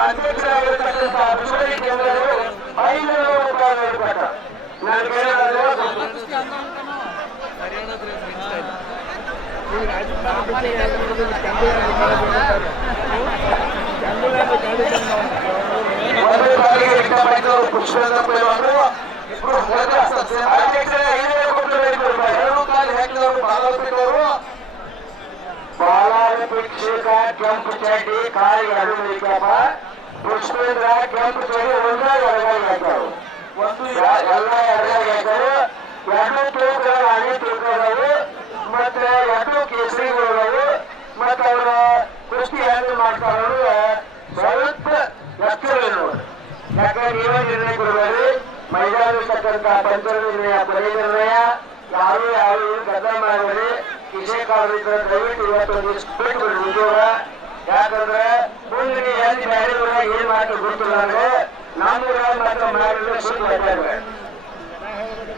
ಅಧ್ಯಕ್ಷರಾಗಿರ್ತಕ್ಕಂಥ ವಿಶ್ವರಿ ಕೇಂದ್ರಗಳು ಐನೂರು ರೂಪಾಯಿ ನೀಡಬೇಕು ನಾನು ಕೇಳೋದಾದ್ರೆ ಒಂದು ಬಾರಿಗೆ ವ್ಯಕ್ತಪಡಿಸಿದವರು ಪುಷ್ಪೇಂದ್ರ ಪೈಲವಾನರು ಇಬ್ರು ಬಾಲಾಭಿಷೇಕ ಕೆಂಪು ಚಡ್ಡಿ ಒಂದೇ ಎಡಗೈ ಹಾಕ್ಯಾರು ಒಂದು ಎಲ್ಲ ಎಡಗೈ ಹಾಕ್ಯಾರು ಎರಡು ತೂಕಗಳ ಹಣಿ ತೂಕದವು ಮತ್ತೆ ಎರಡು ಕೇಸರಿಗಳು ಮತ್ತೆ ಅವರ ಕುಸ್ತಿ ಹೆಂಗ್ ಮಾಡ್ತಾರ ಸ್ವಲ್ಪ ಎಚ್ಚರ ನೋಡಿ ಯಾಕಂದ್ರೆ ನೀವೇ ನಿರ್ಣಯ ಕೊಡಬೇಡಿ. ಮೈದಾನದಲ್ಲಿರ್ತಕ್ಕಂಥ ಪಂಚ ನಿರ್ಣಯ ಕೊನೆ ನಿರ್ಣಯ ಯಾರು ಯಾರು ಗದ್ದಲ ಮಾಡಬೇಡಿ. ಕಿಸೆ ಕಾಲದಿಂದ ದಯವಿಟ್ಟು ಇವತ್ತು ದಿವಸ ಬಿಡಿ ಉದ್ಯೋಗ ಯಾಕಂದ್ರೆ ಮುಂದೆ ನೀವು ಎಲ್ಲಿ ಬೇರೆ ಊರಾಗ ಏನ್ ಮಾಡ್ತಾರೆ ಗೊತ್ತಿಲ್ಲ ಅಂದ್ರೆ ನಮ್ಮ ಊರಾಗ ಮಾತ್ರ ಮಾಡಿದ್ರೆ ಸುಳ್ಳು ಬರ್ತಾರೆ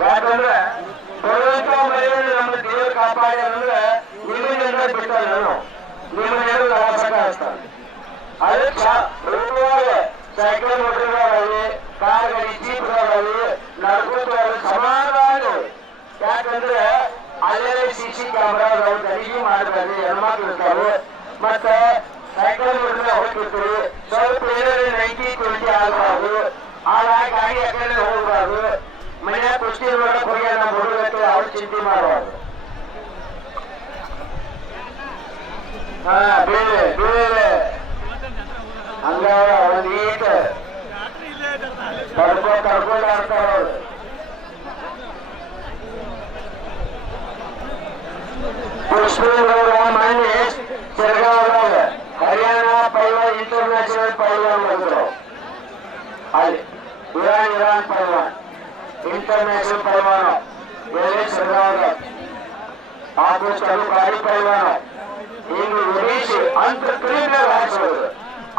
ಯಾಕಂದ್ರೆ ಬರುವಂತ ಮನೆಯಲ್ಲಿ ನಮ್ಮ ದೇವರು ಕಾಪಾಡಿ ಅಂದ್ರೆ ನಿಮ್ಮನ್ನೆಲ್ಲ ಬಿಡ್ತಾರೆ ನಾನು ನಿಮ್ಮನ್ನೆಲ್ಲ ಅವಸರ ಹಚ್ತಾರೆ ಅದಕ್ಕೆ ರೋಡುವಾಗ ಸೈಕಲ್ ಮೋಟರ್ಗಳಾಗಲಿ ಕಾರ್ಗಳು ಜೀಪ್ಗಳಾಗಲಿ ನಡ್ಕೊಂಡು ಸಮಾನವಾಗಿ ಯಾಕಂದ್ರೆ ಅಲ್ಲೇ ಸಿ ಸಿ ಕ್ಯಾಮ್ರಾ ಖರೀದಿ ಮಾಡಬೇಡಿ ಹೆಣ್ಮಕ್ಳು ಇರ್ತಾವೆ ಮತ್ತೆ ಸೈಕಲ್ ಹೋಗ್ತಿರ್ತೀವಿ ಸ್ವಲ್ಪ ಏನಾದ್ರು ನೈಂಟಿ ಟ್ವೆಂಟಿ ಆಗಬಾರ್ದು ಹಾಗಾಗಿ ಗಾಡಿ ಆ ಕಡೆ ಹೋಗ್ಬಾರ್ದು ಮನೆಯ ಕುಸ್ತಿ ನಮ್ಮ ಮಾಡಬಾರ್ದು ಹಾ ಹಂಗ ಒಂದ್ ಈಟ್ ಕಡ್ಕೊ ಕಡ್ಕೊಂಡು ಸರ್ಗಾವದಾಗ ಹರಿಯಾಣ ಪೈಲ್ವಾನ್ ಇಂಟರ್ನ್ಯಾಷನಲ್ ಪೈಲ್ವಾನ್ ಮಾಡಿದ್ರು ಅಲ್ಲಿ ಇರಾನ್ ಇರಾನ್ ಪೈಲ್ವಾನ್ ಇಂಟರ್ನ್ಯಾಷನಲ್ ಪೈಲ್ವಾನ್ ಸರ್ಗಾವದಾಗ ಹಾಗೂ ಚಲು ಗಾಡಿ ಪೈಲ್ವಾನ್ ಈಗ ವಿದೇಶಿ ಅಂತ ಕ್ರೀಡೆ ರಾಜ್ಯಗಳು.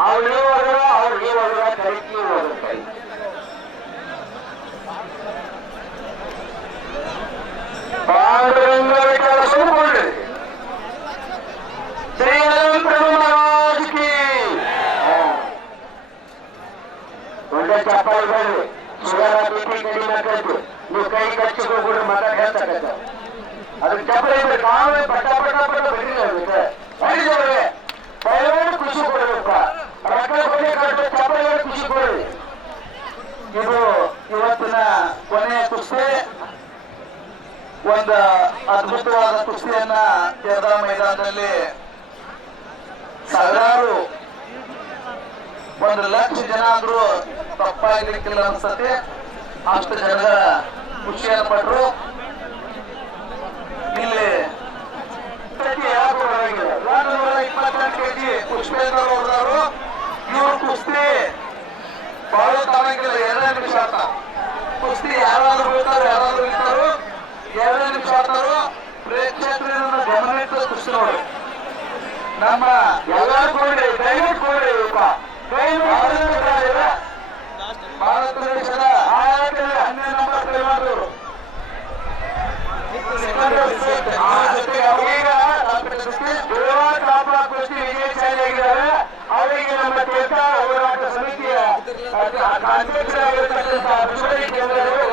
ಅವ್ರು ನೀವು ಹೋದ್ರ, ಅವ್ರು ನೀವು ಹೋದ್ರ ಕರಿತೀವಿ ಹೋದ್ರ ಪಾಂಡುರಂಗ ಕೆಲಸ ಕೊಡ್ರಿ ಚಪ್ಪಾಳಿ ಬರ್ರಿ ಶುಗರ್ ಬಿಪಿ ಕಡಿಮೆ ಆಕೈತಿ ನೀವು ಕೈ ಕಚ್ಚಿ ಹೋಗ್ಬಿಡ್ರಿ ಮತ ಹೇಳ್ತಕ್ಕಂಥ ಅದಕ್ಕೆ ಚಪ್ಪಲಿ ಇರ್ಬೇಕು ನಾವೇ ಪಟ್ಟ ಪಟ್ಟ ಪಟ್ಟ ಬಿಡ್ರಿ ಅದಕ್ಕೆ ಹೊಡಿದವ್ರೆ ಪೈಲವಾನು ಖುಷಿ ಕೊಡ್ಬೇಕು. ರೊಕ್ಕ ಕೊಡಿ ಕಟ್ಟು ಚಪ್ಪಲಿ ಖುಷಿ ಕೊಡ್ರಿ. ಇದು ಇವತ್ತಿನ ಕೊನೆಯ ಕುಸ್ತಿ. ಒಂದು ಅದ್ಭುತವಾದ ಕುಸ್ತಿಯನ್ನ ಮೈದಾನದಲ್ಲಿ ಸಾವಿರಾರು, ಒಂದು ಲಕ್ಷ ಜನ ಅಂದ್ರು ತಪ್ಪಾಗ್ಲಿಕ್ಕಿಲ್ಲ ಅನ್ಸತ್ತೆ. ಅಷ್ಟು ಜನ ಖುಷಿಯನ್ನು ಪಟ್ರು. ಇಲ್ಲಿ ಇಪ್ಪತ್ತೆಂಟು ಕೆಜಿ ಇವ್ರು ಕುಸ್ತಿ ಬಹಳ ಎರಡನೇ ನಿಮಿಷ ಕುಸ್ತಿ ಯಾರಾದ್ರೂ ಬೀಳ್ತಾರೋ, ಯಾರಾದ್ರೂ ಇರ್ತಾರೋ ಎರಡನೇ ನಿಮಿಷ ಆಡ್ತಾರೋ ಪ್ರೇಕ್ಷಕರನ್ನ ಗಮನಿಟ್ಟು ಕುಸ್ತಿ ನಮ್ಮ ಎಲ್ಲರೂ ಕೊಡ್ರಿ, ದಯವಿಟ್ಟು ಕೊಡ್ರಿ ಅಪ್ಪ ದಯವಿಟ್ಟು ಭಾರತ ದೇಶದ ಹನ್ನೆರಡು ನಂಬರ್ ಕೈವಾದವರು ಈಗ ಕಾಪುರ ಕುಸ್ತಿ ವಿಜಯ ಶಾಲೆಯಾಗಿದ್ದಾರೆ ಅವರಿಗೆ ನಮ್ಮ ತೀರ್ಥ ಹೋರಾಟ ಸಮಿತಿಯ ಕೇಂದ್ರಗಳು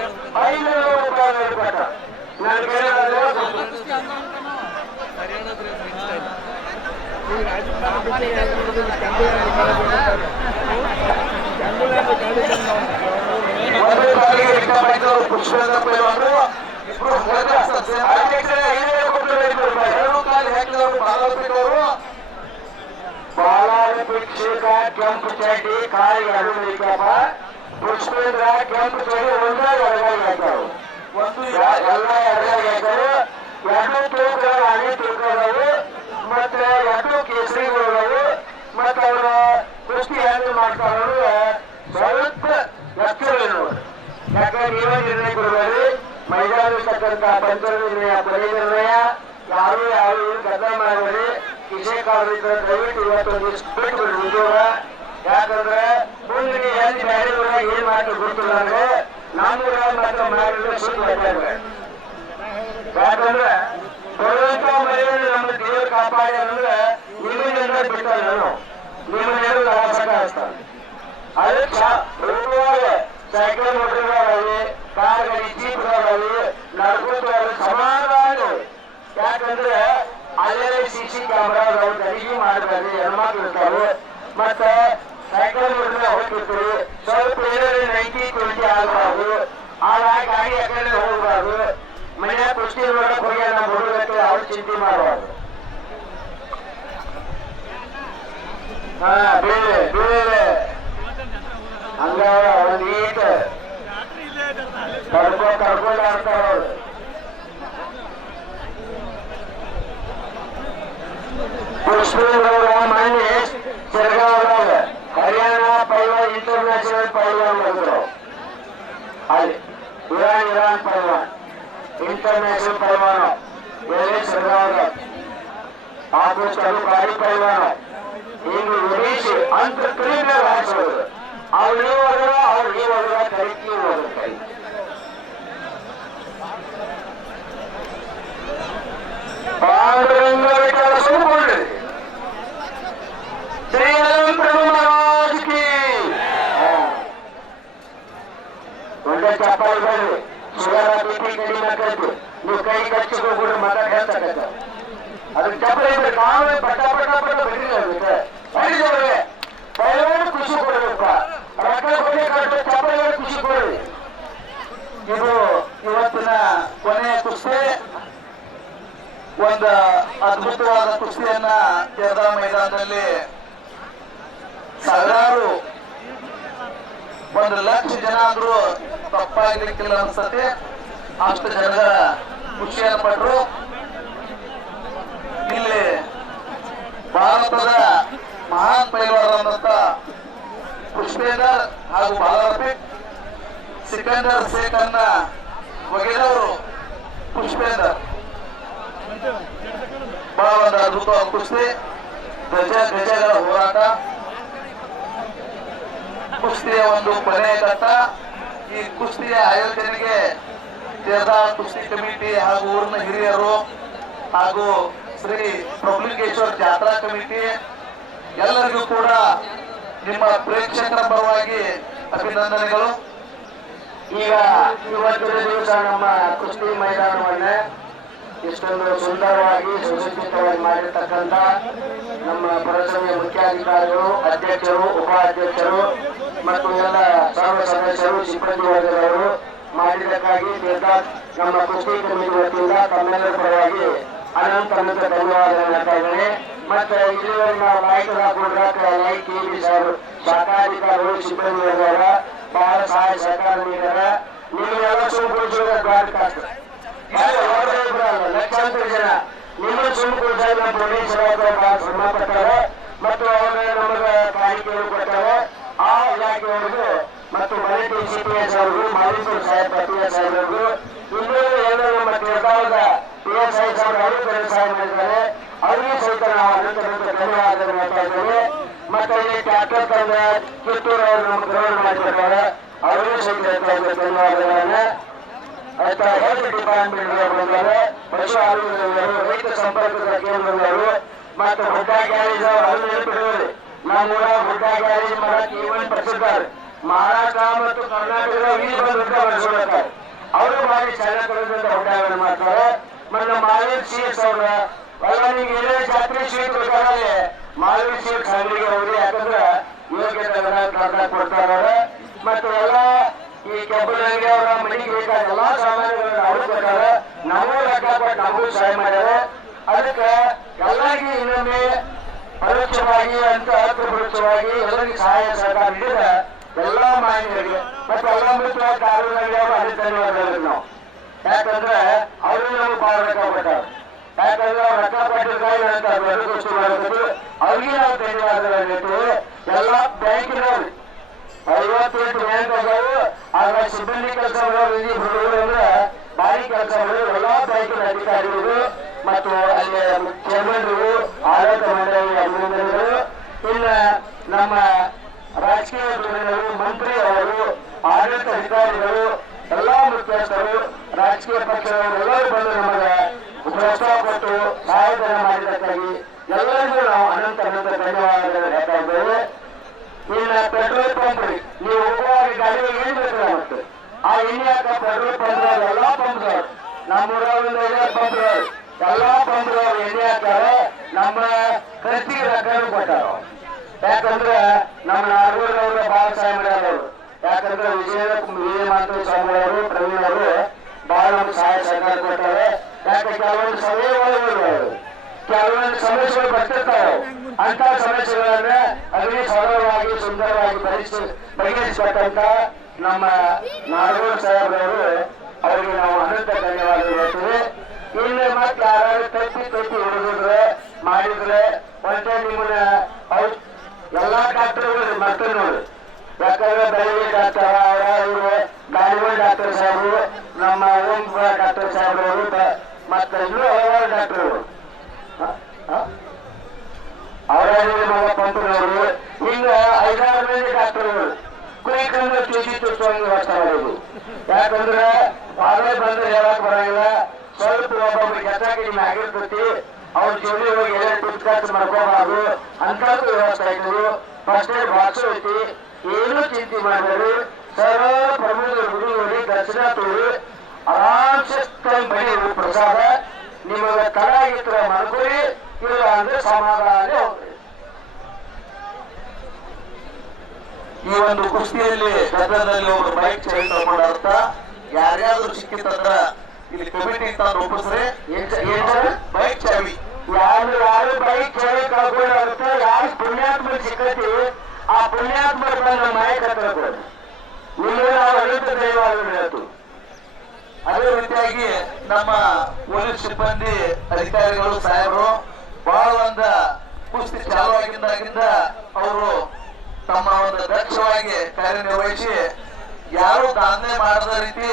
ಐನೂರು ರೂಪಾಯಿ ನೀಡಬೇಕು ನಾನು ಕೇಳಿದ್ರೆ ಒಂದು ಪುಷ್ಪೇಂದ್ರ ಪೈಲವಾನರು ಇಬ್ರು ಮೊದಲ ಅಧ್ಯಕ್ಷರೇ ಐನೂರು ಕೋಟಿ ರೂಪಾಯಿ ಎರಡು ಕಾಲು ಕೆಂಪು ಚಡ್ಡಿ ಕಾಯಿ ಎರಡು ಮೇಕಪ್ಪ ಪುಷ್ಪೇಂದ್ರ ಕೆಂಪು ಚಡ್ಡಿ ಒಂದೇ ಎಡಗಾಗಿ ಹಾಕ್ಯಾರು ಒಂದು ಎಲ್ಲ ಎಡಗಾಗಿ ಹಾಕ್ಯಾರು ಎರಡು ತೂಕಗಳ ಹಣಿ ತೂಕದವು ಮತ್ತೆ ಎರಡು ಕೇಸರಿಗಳು ಮತ್ತೆ ಅವರ ಕೃಷಿ ಹೆಂಗ್ ಮಾಡ್ತಾರ ಸ್ವಲ್ಪ ಎಚ್ಚರ ಯಾಕಂದ್ರೆ ನೀವೇ ನಿರ್ಣಯ ಕೊಡಬೇಡಿ ಮೈದಾನ ಇರ್ತಕ್ಕಂಥ ಪಂಚನಿರ್ಣಯ ಕೊನೆ ನಿರ್ಣಯ ಯಾರು ಯಾರು ಗದ್ದಲ ಮಾಡಬೇಡಿ ಕಿಸೆ ಕಾಲದಿಂದ ದಯವಿಟ್ಟು ಇವತ್ತೊಂದು ದಿವಸ ಬಿಟ್ಟು ಬಿಡಿ ಉದ್ಯೋಗ ಯಾಕಂದ್ರೆ ಮುಂದೆ ಎಲ್ಲಿ ಬೇರೆ ಊರಾಗ ಏನ್ ಮಾಡ್ತಾರೆ ಗೊತ್ತಿಲ್ಲ ಅಂದ್ರೆ ನಮ್ಮ ಊರಾಗ ಮಾತ್ರ ಮಾಡಿದ್ರೆ ಸುಳ್ಳು ಮಾತಾಡ್ಬೇಕು ಯಾಕಂದ್ರೆ ಬರುವಂತ ಮನೆಯಲ್ಲಿ ನಮ್ಮ ದೇವರು ಕಾಪಾಡಿ ಅಂದ್ರೆ ನಿಮ್ಮನ್ನೆಲ್ಲ ಬಿಟ್ಟ ನಾನು ನಿಮ್ಮನ್ನೆಲ್ಲ ಲಾಭಕ್ಕೆ ಹಚ್ತಾನೆ ಅದಕ್ಕೆ ಹೋಗುವಾಗ ಸೈಕಲ್ ಮೋಟರ್ಗಳಾಗಲಿ ಕಾರ್ ಗಾಡಿ ಜೀಪ್ಗಳಾಗಲಿ ನಡ್ಕೊಂಡು ಸಮಾಧಾನ ಯಾಕಂದ್ರೆ ಅಲ್ಲೇ ಸಿ ಕ್ಯಾಮ್ರಾ ತನಿಖೆ ಮಾಡಬೇಡಿ ಹೆಣ್ಮಕ್ಳು ಇರ್ತಾವೆ. ಮತ್ತೆ ಸೈಕಲ್ ಮೋಟರ್ ಹೋಗ್ತಿರ್ತೀವಿ ಸ್ವಲ್ಪ ಏನಾದ್ರೆ ನೈಂಟಿ, ಟ್ವೆಂಟಿ ಆಗಬಾರ್ದು. ಹಾಗಾಗಿ ಗಾಡಿ ಕಡೆ ಹೋಗ್ಬಾರ್ದು. ಮನೆಯ ಕುಸ್ತಿ ನೋಡಕ್ ಹೋಗಿ ನಮ್ಮ ಹುಡುಗಕ್ಕೆ ಅವ್ರು ಚಿಂತೆ ಮಾಡಬಾರ್ದು. ಹಾ, ಬೇರೆ ಬೀಳೆ ಹಂಗ ಒಂದ್ ಈಟ್ ಕಡ್ಕೊ ಕಡ್ಕೊಂಡು ಆಡ್ತಾರ ಅವ್ರು ಪುಷ್ಪೇಗೌಡ ಮಾನ್ಯ ಚೆರಗಾವದಾಗ ಹರಿಯಾಣ ಪೈಲ್ವಾನ್ ಇಂಟರ್ನ್ಯಾಷನಲ್ ಪೈಲ್ವಾನ್ ಬಂದ್ರು ಅಲ್ಲಿ ಇರಾನ್ ಇರಾನ್ ಪೈಲ್ವಾನ್ ಇಂಟರ್ನ್ಯಾಷನಲ್ ಪೈಲ್ವಾನ ಎಲ್ಲಿ ಚೆರಗಾವದಾಗ ಹಾಗೂ ಚಲು ಗಾಡಿ ಪೈಲ್ವಾನ ಹಿಂಗ್ ವಿದೇಶಿ ಅಂತ ಪ್ರೀಮಿಯರ್ ಹಾಕ್ಸೋದು ಅವ್ರು ನೀವು ಹೋದ್ರ ಅವ್ರು ನೀವು ಹೋದ್ರ ಕರಿಕಿ ಹೋದ್ರ ಕೈ ಪಾಂಡುರಂಗ ಕೆಲಸ ಕೊಡ್ರಿ ಶ್ರೀರಾಮ್ ಪ್ರಭು ಮಹಾರಾಜ್ ಕಿ ಒಳ್ಳೆ ಚಪ್ಪಾಳಿ ಬರ್ರಿ ಶುಗರ್ ಬಿಪಿ ಕಡಿಮೆ ಆಕೈತಿ ನೀವು ಕೈ ಕಚ್ಚಿ ಹೋಗ್ಬಿಡ್ರಿ ಮಾತಾಡಿ ಹೇಳ್ತಕ್ಕಂಥ ಅದಕ್ಕೆ ಚಪ್ಪಲಿ ಇದ್ರೆ ನಾವೇ ಪಟ ಪಟ ಪಟ ಬಿಡ್ರಿ ಅದಕ್ಕೆ ಬಡಿದವ್ರೆ ಬಯಲು ಖುಷಿ ಕೊಡ್ಬೇಕ ರೊಕ್ಕ ಕೊಡಿ ಚಪ್ಪಲಿ ಖುಷಿ ಕೊಡ್ರಿ ಇದು ಇವತ್ತಿನ ಕೊನೆಯ ಕುಸ್ತಿ, ಒಂದು ಅದ್ಭುತವಾದ ಕುಸ್ತಿಯನ್ನ ಕೇರಳ ಮೈದಾನದಲ್ಲಿ ಸಾವಿರಾರು, ಒಂದು ಲಕ್ಷ ಜನ ಅಂದ್ರು ತಪ್ಪಾಗ್ಲಿಕ್ಕಿಲ್ಲ ಅನ್ಸತ್ತೆ. ಅಷ್ಟು ಜನ ಖುಷಿಯನ್ನು ಪಟ್ರು. ಇಲ್ಲಿ ಭಾರತದ ಮಹಾನ್ ಪೈಲ್ವಾನರಾದಂತ ಪುಷ್ಪೇಂದರ್ ಹಾಗೂ ಬಾಲರಫಿಕ್ ಸಿಕಂದರ್ ಶೇಖ್ ಅನ್ನ ಒಗೆದವರು ಪುಷ್ಪೇಂದರ್. ಬಹಳ ಒಂದು ಕುಸ್ತಿ, ಧ್ವಜ, ಧ್ವಜಗಳ ಹೋರಾಟ. ಕುಸ್ತಿಯ ಒಂದು ಕೊನೆಯ ಘಟ್ಟ, ಈ ಕುಸ್ತಿಯ ಆಯೋಜನೆಗೆ ತೆರೆದ ಕುಸ್ತಿ ಕಮಿಟಿ ಹಾಗೂ ಊರಿನ ಹಿರಿಯರು ಹಾಗೂ ಶ್ರೀ ಪ್ರಭುಲಿಂಗೇಶ್ವರ ಜಾತ್ರಾ ಕಮಿಟಿ, ಎಲ್ಲರಿಗೂ ಕೂಡ ನಿಮ್ಮ ಪ್ರೇಕ್ಷಕರ ಪರವಾಗಿ ಅಭಿನಂದನೆಗಳು. ಈಗ ಇವತ್ತಿನ ದಿವಸ ನಮ್ಮ ಕುಸ್ತಿ ಮೈದಾನವನ್ನ ಇಷ್ಟೊಂದು ಸುಂದರವಾಗಿ ಸುಸಜ್ಜಿತವಾಗಿ ಮಾಡಿರ್ತಕ್ಕಂಥ ನಮ್ಮ ಪುರಸಭೆಯ ಮುಖ್ಯಾಧಿಕಾರಿಗಳು, ಅಧ್ಯಕ್ಷರು, ಉಪಾಧ್ಯಕ್ಷರು ಮತ್ತು ಎಲ್ಲ ಸರ್ವ ಸದಸ್ಯರು ಸಿಬ್ಬಂದಿ ವರ್ಗದವರು ಮಾಡಿದ್ದಕ್ಕಾಗಿ ನಮ್ಮ ಕುಸ್ತಿ ಕಮಿಟಿ ವತಿಯಿಂದ ತಮ್ಮೆಲ್ಲರ ಪರವಾಗಿ ಅನಂತ ಅನಂತ ಧನ್ಯವಾದಗಳನ್ನು ಇದ್ದೇನೆ ಮತ್ತೆ ಇಲ್ಲಿವರೆಗೆ ನಾವು ನಾಯಕರ ಗುಡ್ರಾಕ ಲೈಕ್ ಬಿ ಸರ್ ಶಾಖಾಧಿಕಾರಿಗಳು ಸಿಬ್ಬಂದಿ ವರ್ಗದವರ ಬಹಳ ಸಹಾಯ ಸಹಕಾರ ಸುಮ್ಮನೆ ಗಾಡ್ ಲಕ್ಷಾಂತರ ಜನ. ನಿಮ್ಮ ಸುಮ್ಮನೆ ನಮ್ಮ ಪಡ್ತಾರೆ ಮತ್ತು ಅವರು ನಮಗೆ ಕಾಣಿಕೆಯನ್ನು ಕೊಡ್ತಾರೆ. ಆ ಇಲಾಖೆಯವರಿಗೂ ಮತ್ತು ಮನೆ ಡಿಸಿಪಿಎಸ್ ಅವರು ಮಾಲೀಕರು ಸಾಹೇಬ್ ಪಿ ಎಸ್ ಸಾಹೇಬರಿಗೂ ಇನ್ನೂ ಏನೋ ನಮ್ಮ ತೀರ್ಥಾವದ ಪಿ ಎಸ್ ಐ ಸಾಹೇಬ್ ಅವರು ಕೆಲಸ ಮಾಡಿದ್ದಾರೆ. ಅವರಿಗೆ ಸಹಿತ ನಾವು ಅನಂತರ ಅನಂತ ಧನ್ಯವಾದಗಳು ಮತ್ತೆ ಇಲ್ಲಿ ಟ್ರ್ಯಾಕ್ಟರ್ ತಂದ ಕಿತ್ತೂರು ಅವರು ನಮ್ಮ ಗ್ರಹಣ ಮಾಡಿಕೊಡ್ತಾರೆ ಅವರಿಗೂ ಸಹಿತ ಹೇಳ್ತಾ ಇದ್ದೇವೆ ಧನ್ಯವಾದಗಳನ್ನ ಆಯ್ತಾ ಹೆಲ್ತ್ ಡಿಪಾರ್ಟ್ಮೆಂಟ್ ಬಂದವರು ಪಶು ಆರೋಗ್ಯದವರು ರೈತ ಸಂಪರ್ಕದ ಕೇಂದ್ರದವರು ಮತ್ತು ಹುಡ್ಡ ಗ್ಯಾರೇಜ್ ಅವರು ಅಲ್ಲಿ ನೆನಪಿಡುವರು ನಮ್ಮೂರ ಹುಡ್ಡ ಗ್ಯಾರೇಜ್ ಮಾಡಕ್ಕೆ ಈವನ್ ಪ್ರಸಿದ್ಧ ಮಹಾರಾಷ್ಟ್ರ ಮತ್ತು ಕರ್ನಾಟಕದ ಈ ಬಂದು ಹುಡ್ಡ ಬಳಸ್ಕೊಳ್ತಾರೆ ಅವರು ಭಾರಿ ಚೆನ್ನಾಗಿ ಹುಡ್ಡಗಳನ್ನು ಮಾಡ್ತಾರೆ. ಮತ್ತು ಸಿ ಎಸ್ ಅವ್ರ, ಅಲ್ಲ, ನಿಮ್ಗೆ ಏನೇ ಜಾತ್ರೆ ಸೀಟ್ ಬೇಕಾದ್ರೆ ಮಾಲಿನ್ ಸೀಟ್ ಅಂಗಡಿಗೆ ಹೋಗ್ರಿ. ಯಾಕಂದ್ರೆ ಯೋಗ್ಯತೆ ಕರ್ನಾಟಕ ಕೊಡ್ತಾರೆ ಮತ್ತು ಎಲ್ಲ ಈ ಕೆಬ್ಬಳಂಗಿ ಅವರ ಮನೆಗೆ ಬೇಕಾದ ಎಲ್ಲಾ ಸಾಮಾನುಗಳನ್ನ ಅವರು ಕೊಡ್ತಾರೆ ನಮಗೂ ಲೆಕ್ಕ ಕೊಟ್ಟು ನಮಗೂ ಸಹಾಯ ಮಾಡ್ಯಾರ. ಅದಕ್ಕೆ ಎಲ್ಲರಿಗೂ ಇನ್ನೊಮ್ಮೆ ಪರೋಕ್ಷವಾಗಿ ಅಂತ ಪರೋಕ್ಷವಾಗಿ ಎಲ್ಲರಿಗೂ ಸಹಾಯ ಸಹಕಾರ ನೀಡಿದ ಎಲ್ಲಾ ಮಾಹಿತಿಗಳಿಗೆ ಮತ್ತೆ ಕಾನೂನಲ್ಲಿ ಅವರು ಅದೇ ಧನ್ಯವಾದಗಳು ನಾವು. ಯಾಕಂದ್ರೆ ಅವರು ನಮಗೆ ಕೊಟ್ಟಾರ ಯಾಕಂದ್ರೆ ಅವ್ರು ರೊಕ್ಕ ಕೊಟ್ಟಿರ್ತಾರೆ ಅಂತ ಬೆಳಗೋಷ್ಠಿ ಮಾಡೋದು ಅವ್ರಿಗೆ ನಾವು ಧನ್ಯವಾದಗಳು ಹೇಳ್ತೀವಿ. ಎಲ್ಲ ಬ್ಯಾಂಕಿನವ್ರು, ಐವತ್ತೆಂಟು ಬ್ಯಾಂಕ್ ಅದಾವು. ಆದ್ರೆ ಸಿಬ್ಬಂದಿ ಕೆಲಸ ಮಾಡೋರು ಅಂದ್ರೆ ಭಾರಿ ಕೆಲಸಗಳು ಎಲ್ಲ ಬ್ಯಾಂಕಿನ ಅಧಿಕಾರಿಗಳು ಮತ್ತು ಅಲ್ಲಿ ಚೇರ್ಮನ್ಗಳು, ಆಡಳಿತ ಮಂಡಳಿ ಅಭಿನಂದನೆಗಳು. ಇಲ್ಲ ನಮ್ಮ ರಾಜಕೀಯ ಮಂತ್ರಿ ಅವರು, ಆಡಳಿತ ಅಧಿಕಾರಿಗಳು, ಎಲ್ಲಾ ಮುಖ್ಯಸ್ಥರು ರಾಜಕೀಯ ಪಕ್ಷದವರೆಲ್ಲರೂ ಬಂದು ನಮಗೆ ಪ್ರೋತ್ಸಾಹ ಕೊಟ್ಟು ಸಹಾಯಧನ ಮಾಡಿದ್ದಕ್ಕಾಗಿ ಎಲ್ಲರಿಗೂ ನಾವು ಅನಂತ ಅನಂತ ಧನ್ಯವಾದಗಳು ಹೇಳ್ತಾ ಇದ್ದೇವೆ. ಇನ್ನ ಪೆಟ್ರೋಲ್ ಪಂಪ್ ರೀ ನೀವು ಹೋಗುವಾಗ ಗಾಡಿಗೆ ಏನ್ ಬೇಕು ಮತ್ತೆ ಆ ಇಂಡಿಯಾಕ ಪೆಟ್ರೋಲ್ ಪಂಪ್ ಎಲ್ಲಾ ಪಂಪ್ಗಳು. ನಮ್ಮೂರ ಒಂದು ಐದಾರು ಪಂಪ್ಗಳು. ಎಲ್ಲಾ ಎಣ್ಣೆ ಹಾಕ್ತಾರೆ ನಮ್ಮ ಖರ್ಚಿಗೆ ರೊಕ್ಕ ಕೊಟ್ಟಾರ. ಯಾಕಂದ್ರೆ ನಮ್ಮ ಸಹಾಯ ಮಾಡ್ಯಾರ ಅವರು ಯಾಕಂದ್ರೆ ವಿಜಯ ವಿಜಯ ಮಾತು ಪ್ರವೀಣ್ ಅವರು ಬಹಳ ನಮ್ಗೆ ಸಹಾಯ ಸಹಕಾರ ಕೊಡ್ತಾರೆ. ಯಾಕೆ ಕೆಲವೊಂದು ಸಮಯ ಒಳಗೆ ಕೆಲವೊಂದು ಸಮಸ್ಯೆಗಳು ಬರ್ತಿರ್ತಾವೆ. ಅಂತ ಸಮಸ್ಯೆಗಳನ್ನ ಅದೇ ಸರಳವಾಗಿ ಸುಂದರವಾಗಿ ಪರಿಸ್ಥಿತಿ ಬಗೆಹರಿಸಬೇಕಂತ ನಮ್ಮ ನಾರಾಯಣ ಸಾಹೇಬ್ರವರು ಅವರಿಗೆ ನಾವು ಅನಂತ ಧನ್ಯವಾದ ಹೇಳ್ತೀವಿ. ಇಲ್ಲಿ ಮತ್ತೆ ಯಾರು ತಪ್ಪಿ ತಪ್ಪಿ ಹುಡುಗಿದ್ರೆ ಮಾಡಿದ್ರೆ, ಒಂದೇ ನಿಮ್ಮನ್ನ ಎಲ್ಲಾ ಡಾಕ್ಟರ್ಗಳು ಮತ್ತೆ ನೋಡಿ ಯಾಕಂದ್ರೆ ಬೆಳಗ್ಗೆ ಡಾಕ್ಟರ್ ಅವರ ಗಾಳಿಗಳ ಡಾಕ್ಟರ್ ಸಾಹೇಬರು ನಮ್ಮ ಓಂಪುರ ಡಾಕ್ಟರ್ ಸಾಹೇಬ್ರವರು ಮತ್ತೆ ಇನ್ನೂ ಹಲವಾರು ಡಾಕ್ಟರ್ ಅವರಲ್ಲಿ ನಮ್ಮ ಪಂಪನವರು, ಇನ್ನು ಐದಾರು ಮಂದಿ ಡಾಕ್ಟರ್ಗಳು ಚೀಟಿ ಸ್ವಾಮಿ ವ್ಯವಸ್ಥೆ ಮಾಡೋದು ಯಾಕಂದ್ರೆ ಪಾದ್ರೆ ಬಂದ್ರೆ ಹೇಳಕ್ ಬರಂಗಿಲ್ಲ. ಸ್ವಲ್ಪ ಒಬ್ಬೊಬ್ರಿಗೆ ಹೆಚ್ಚಾಗಿ ಕಡಿಮೆ ಆಗಿರ್ತೈತಿ. ಅವ್ರ ಜೀವನ ಹೋಗಿ ಎಲ್ಲ ದುಡ್ಡು ಮಾಡ್ಕೋಬಾರ್ದು. ಅಂತದ್ದು ವ್ಯವಸ್ಥೆ ಆಯ್ತು ಫಸ್ಟ್ ಏಡ್ ಬಾಕ್ಸ್ ಐತಿ. ಏನು ಚಿಂತೆ ಮಾಡಿದರೆ ಸರ್ವ ಪ್ರಮುಖ ಗುರುಗಳಿಗೆ ದರ್ಶನ ತೋರಿ. ಆರಾಮ್ಸೆ ಕೈ ಬಳಿ ಪ್ರಸಾದ. ನಿಮಗೆ ತಲಾಗಿತ್ರ ಮಾಡ್ಕೊಳ್ಳಿ ಇಲ್ಲ ಅಂದ್ರೆ ಸಮಾಧಾನ ಹೋಗ್ರಿ. ಈ ಒಂದು ಕುಸ್ತಿಯಲ್ಲಿ ಗದ್ದಲದಲ್ಲಿ ಒಬ್ರು ಬೈಕ್ ಚೈನ್ ತಗೊಂಡರ್ಥ ಯಾರ್ಯಾದ್ರು ಸಿಕ್ಕಿತ್ತಂದ್ರ ಇಲ್ಲಿ ಕಮಿಟಿ ಏನ್ ಏನ್ ಬೈಕ್ ಚಾವಿ. ಯಾರು ಯಾರು ಬೈಕ್ ಚಾವಿ ಕಳ್ಕೊಂಡಾಗುತ್ತೆ ಯಾರು ಪುಣ್ಯಾತ್ಮ ಸಿಕ್ಕತಿ? ಆ ಪುಣ್ಯಾತ್ಮ ಬಂದ ಮನೆ ಕಟ್ಟಬೇಕು ನಿಮಗೆ ನಾವು ಅನಂತ ದೈವಾಗಳು ಹೇಳ್ತು ಅದೇ ರೀತಿಯಾಗಿ ನಮ್ಮ ಪೊಲೀಸ್ ಸಿಬ್ಬಂದಿ ಅಧಿಕಾರಿಗಳು ಸಾಹೇಬರು ಬಹಳ ಒಂದ ಕುಸ್ತಿ ಚಾಲು ಆಗಿದ್ದಾಗಿಂದ ಅವರು ತಮ್ಮ ಒಂದು ದಕ್ಷವಾಗಿ ಕಾರ್ಯನಿರ್ವಹಿಸಿ ಯಾರು ದಾಂಧಲೆ ಮಾಡದ ರೀತಿ,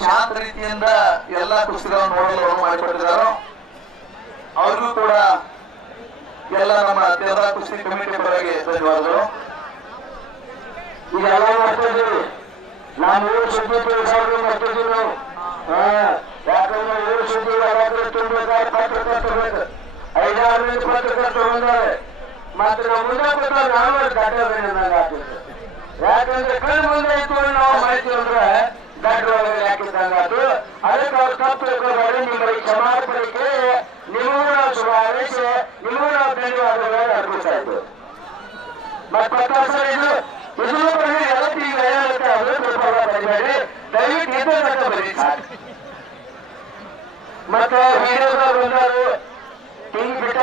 ಶಾಂತ ರೀತಿಯಿಂದ ಎಲ್ಲಾ ಕುಸ್ತಿಗಳನ್ನು ನೋಡಲು ಮಾಡಿಕೊಟ್ಟಿದ್ದಾರೆ. ಅವ್ರಿಗೂ ಕೂಡ ಎಲ್ಲ ನಮ್ಮ ಅತ್ಯಂತ ಕುಸ್ತಿ ಕಮಿಟಿ ಪರವಾಗಿ ಧನ್ಯವಾದಗಳು. ಇದೆಲ್ಲ ಮಾಡ್ತಿದ್ದೀವಿ ನಾವು ಊರು ಸುದ್ದಿ ತಿಳಿಸೋರು ಮಾಡ್ತಿದ್ದೀವಿ ನಾವು ಯಾಕಂದ್ರೆ ಊರು ಸುದ್ದಿ ಯಾರಾದ್ರೂ ತುಂಬಬೇಕಾದ್ರೆ ಪತ್ರಕರ್ತರು. ಐದಾರು ನಿಮಿಷ ಪತ್ರಕರ್ತರು ಬಂದಾರೆ. ಮತ್ತೆ ನಾವು ಮುಂದೆ ಕೊಟ್ಟ ನಾವು ದಾಟೋದ್ರೆ ಆಗ್ತದೆ. ಯಾಕಂದ್ರೆ ಕಣ್ ಮುಂದೆ ಇತ್ತು ನಾವು ಮಾಹಿತಿ ಅಂದ್ರೆ ದಾಟಿ ಒಳಗೆ ಅದು ಅದಕ್ಕೆ ಅವ್ರು ತಪ್ಪು ನಿಮ್ಮ ಈ ಕ್ಷಮಾರ್ಪಣೆಗೆ ನಿಮಗೂ ನಾವು ಶುಭ ಹಾರೈಸಿ ಇದ್ದೇವೆ ಮತ್ತೆ ಪತ್ತಾರು ಸಲ ಇದು ಇದು ಈಗ ದಯವಿಟ್ಟು ಇದು ತನಕ ಬರೀ ಸಾಕು. ಮತ್ತೆ ವಿಡಿಯೋದಾಗ ಬಂದರು ಟಿವಿ ಬಿಟ್ಟ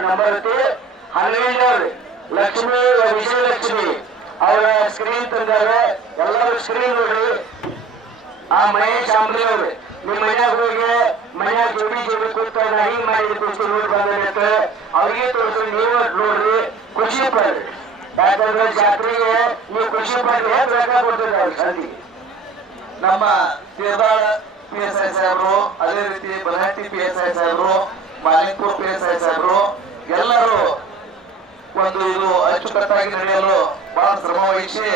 ನಂಬರ್ ಲಕ್ಷ್ಮಿ ಅವರ ಸ್ಕ್ರೀನ್ ತಂದಾರೆ ಎಲ್ಲರೂ ಸ್ಕ್ರೀನ್ ನೋಡ್ರಿ ಆ ಮಹೇಶ್ ಅಂಬ್ರಿ ಅವ್ರು ನಿಮ್ ಮನ್ಯಾಗ ಹೋಗಿ ಮನ್ಯಾಗ ಜೋಡಿ ಜೋಡಿ ಕೂತ ನಾ ಹಿಂಗ್ ಮಾಡಿದ ಖುಷಿ ನೋಡಿ ಬಂದಿರುತ್ತೆ ಅವ್ರಿಗೆ ತೋರಿಸಿ ನೀವು ನೋಡ್ರಿ, ಖುಷಿ ಪಡ್ರಿ. ಯಾಕಂದ್ರೆ ಜಾತ್ರೆಗೆ ನೀವು ಖುಷಿ ಪಡ್ರಿ ಹೇಗೆ ರೊಕ್ಕ ಕೊಡ್ತೀರಿ ಅವ್ರ ಸಂಧಿ ನಮ್ಮ ತೇದಾಳ ಪಿ ಎಸ್ ಐ ಸಾಹೇಬರು ಅದೇ ರೀತಿ ಬಲಹಟ್ಟಿ ಪಿ ಎಸ್ ಐ ಸಾಹೇಬರು ಮಾಲಿಕ್ಪುರ್ ಪಿ ಎಸ್ ಐ ಸಾಹೇಬರು ಎಲ್ಲರೂ ಒಂದು ಇದು ಅಚ್ಚುಕಟ್ಟಾಗಿ ನಡೆಯಲು ಬಹಳ ಶ್ರಮ ವಹಿಸಿ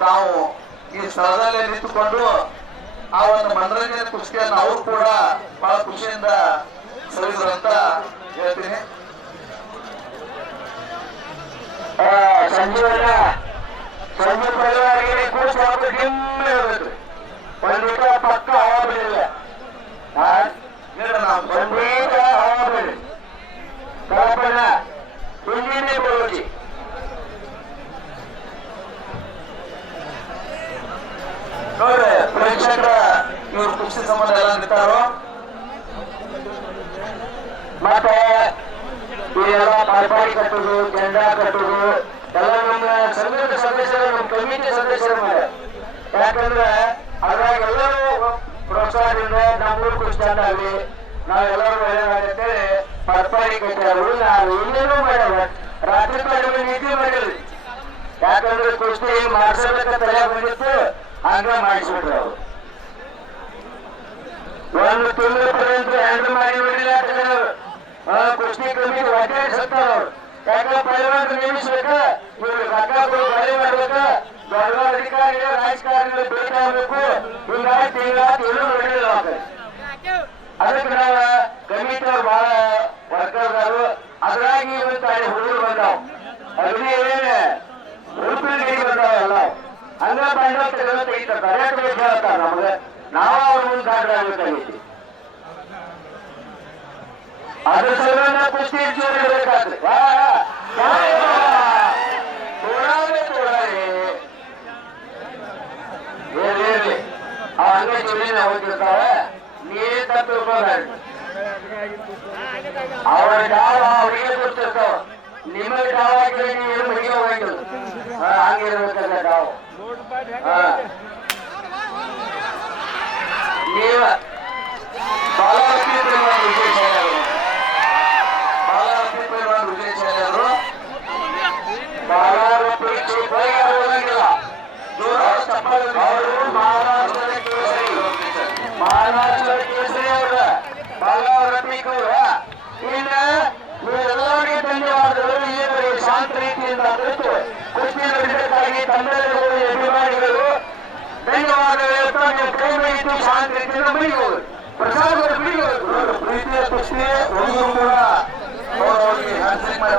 ತಾವು ಈ ಸ್ಥಳದಲ್ಲಿ ನಿಂತುಕೊಂಡು ಆ ಒಂದು ಮನರಂಜನೆ ಕುಸ್ತಿಯನ್ನು ಅವರು ಕೂಡ ಬಹಳ ಖುಷಿಯಿಂದ ಸವಿದ್ರು ಅಂತ ಹೇಳ್ತೀನಿ ಸಂಜೆ ಸಂಜೀವ್ ಪರಿವಾರಿಗೆ ಹಾಕಿ ನಿಮ್ಮೆ ಇರ್ಬೇಕು ಒಂದ್ ಪಕ್ಕ ಹವಾ ಬಿಡಿಲ್ಲ ಹವಾ ಬಿಡಿ ಕಲ್ಪನ ಹಿಂದಿನೇ ಬರೋಜಿ ನೋಡ್ರಿ ಪ್ರೇಕ್ಷಕರ ಇವ್ರು ಕುಸ್ತಿ ಸಂಬಂಧ ಎಲ್ಲ ನಿಂತಾರೋ? ಮತ್ತೆ ಇವೆಲ್ಲ ಪಾರ್ಪಾಡಿ ಕಟ್ಟುದು ಜೆಂಡಾ ಕಟ್ಟುದು ಎಲ್ಲ ನಮ್ಮ ಸಂಘದ ಸದಸ್ಯರು, ನಮ್ಮ ಕಮಿಟಿ ಸದಸ್ಯರು ಮೇಲೆ. ಯಾಕಂದ್ರೆ ಅದ್ರಾಗ ಎಲ್ಲರೂ ಪ್ರೋತ್ಸಾಹದಿಂದ ನಮ್ಮೂರು ಕುಸ್ತಾನ ಆಗಲಿ ನಾವೆಲ್ಲರೂ ಒಳ್ಳೆಯದಾಗತ್ತೆ ಪಾರ್ಪಾಡಿ ಕಟ್ಟಿದ್ರು ನಾವು ಇನ್ನೇನು ಮಾಡ್ಯಾವ ರಾತ್ರಿ ಕಡಿಮೆ ನೀತಿ ಮಾಡಿದ್ರಿ ಯಾಕಂದ್ರೆ ಕುಸ್ತಿ ಮಾಡ್ಸೋದಕ್ಕೆ ತಲೆ ಬಂದಿತ್ತು. ಹಂಗ ಮಾಡಿಸ್ಬಿಟ್ರು ಅವ್ರು ಒಂದು ತಿಂಗಳ ಪರ್ಯಂತ ಹ್ಯಾಂಡಲ್ ಮಾಡಿ ಬಿಡಿಲ್ಲ ಕುಸ್ತಿ ಕಮ್ಮಿ ಹೊಟ್ಟೆ ಸತ್ತಾರ ಅವ್ರು ಯಾಕಂದ್ರೆ ಪೈಲ್ವಾನ್ ನೇಮಿಸ್ಬೇಕ ಇವ್ರು ರೊಕ್ಕಗಳು ಬಳಿ ಮಾಡ್ಬೇಕ ದೊಡ್ಡ ದೊಡ್ಡ ಅಧಿಕಾರಿಗಳು ರಾಜಕಾರಣಿಗಳು ಭೇಟಿ ಆಗ್ಬೇಕು ಹಿಂಗಾಗಿ ತಿಂಗಳ ಏನೂ ನೋಡಿಲ್ಲ ಆ ಕಡೆ ಅದಕ್ಕೆ ನಾವ ಕಮಿಟಿ ಅವ್ರು ಬಹಳ ವರ್ಕರ್ಗಳು ಅದ್ರಾಗಿ ಇವತ್ತು ಅಲ್ಲಿ ಹುಡುಗರು ಬಂದಾವ್ ಅಗದಿ ಏನ್ ಉಡುಪಿ ನೀರು ಬಂದಾವ ಎಲ್ಲ ಹಂಗ ಬಂದ ತೆಗೆದ ತೆಗಿತಾರೆ ಯಾಕೆ ಬೇಕು ಹೇಳ್ತಾರ ನಮಗ ನಾವು ಅವ್ರ ಮುಂದೆ ದಾಟರಾಗಬೇಕಾಗೈತಿ ಅದ್ರ ಸಲುವಾಗಿ ಕುಸ್ತಿ ಜೋರ್ ಇರ್ಬೇಕಾದ್ರೆ ವಾ, ವಾ, ತೋಳಾಲೆ ತೋಳಾಲೆ. ಇರ್ಲಿ, ಇರ್ಲಿ. ಅವ ಹಂಗೆ ಜಮೀನ ಹೋಗಿರ್ತಾವೆ ನೀ ತಪ್ಪು ತಿಳ್ಕೊಬೇಡ ಅವರ ಡಾವ ಅವರಿಗೆ ಗೊತ್ತಿರ್ತಾವ ನಿಮಗೆ ಡಾವ್ ಹಾಕಿದ್ರೆ ನೀವು ಏನು ಮನೆಗೆ ಹೋಗಿಲ್ಲ ಹಾ ಹಂಗಿರ್ಬೇಕಲ್ಲ ಡಾವ್ ಹಾ ನೀವ. ಬಾಲಾಪಿ ಪೈಲ್ವಾನ್ ವಿಜಯ್ ಶಾಲೆ ಬಾಲಾಪಿ ಪೈಲ್ವಾನ್ ವಿಜಯ್ ಶಾಲೆ ಅವರು ಬಾಲಾರೂಪಿ ಚಿಕ್ಕಯ್ಯ ಹೋಗಿಲ್ಲ ಜೋರಾದ ಚಪ್ಪಾಳೆ ಅವರು ಮಹಾರಾಷ್ಟ್ರದ ಕೇಸರಿ ಮಹಾರಾಷ್ಟ್ರ ಕೇಸರಿ ಅವರ ಬಾಲಾರೂಪಿಕ್ ಅವರ ಇನ್ನ ನೀವೆಲ್ಲರಿಗೆ ಧನ್ಯವಾದಗಳು ಈ ಬರೀ ಶಾಂತ ರೀತಿಯಿಂದ ಕುರಿತು ಕುಸ್ತಿ ನಡೆಸಬೇಕಾಗಿ ತಂಡಗಳು ಅಭಿಮಾನಿಗಳು ಧನ್ಯವಾದಗಳು ಹೇಳ್ತಾ ನೀವು ಪ್ರೇಮ ಇದ್ದು ಶಾಂತ ರೀತಿಯಿಂದ ಮನೆಗೆ ಹೋಗಿ ಪ್ರಸಾದ ಬಿಡಿ ಹೋಗಿ ಪ್ರೀತಿಯ ಕುಸ್ತಿ ಹುಡುಗರು ಕೂಡ ಅವರವರಿಗೆ ಹ್ಯಾಂಡ್ಶೇಕ್ ಮಾಡಿ